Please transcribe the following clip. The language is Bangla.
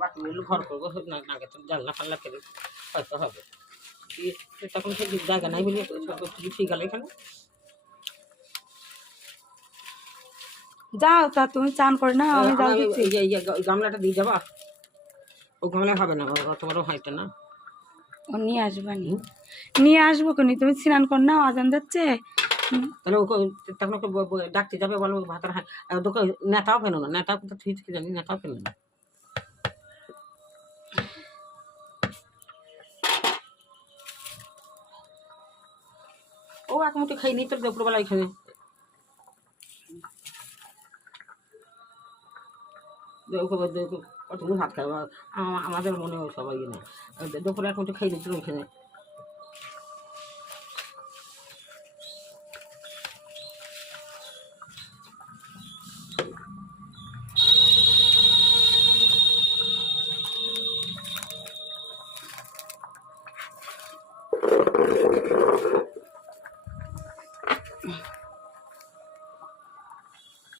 বাকি মিলে ঘর করবো না নাকি তো জানলা ফাল্লা করে হয়তো হবে তখন সেই জায়গা নাই বলে ঠিক গেল এখানে যাও তা তুমি চান করে না আমি যাও এই গামলাটা দিয়ে যাবা ও গামলা হবে না অত বড় হয়তো না ও নিয়ে আসবানি নিয়ে আসবো কোনি তুমি স্নান কর না আজান দিচ্ছে তাহলে ওকে তখন ওকে ডাকতে যাবে বলো ভাতের তোকে নেতাও পেল না নেতাও কিন্তু ঠিক জানি নেতাও পেল না ও এক মুঠি খাই নি তোর দুপুরবেলা এখানে কতগুলো ভাত খাই আমাদের মনে হয় সবাই না দুপুরে এক মুঠি খাই নিচ্ছিল ওখানে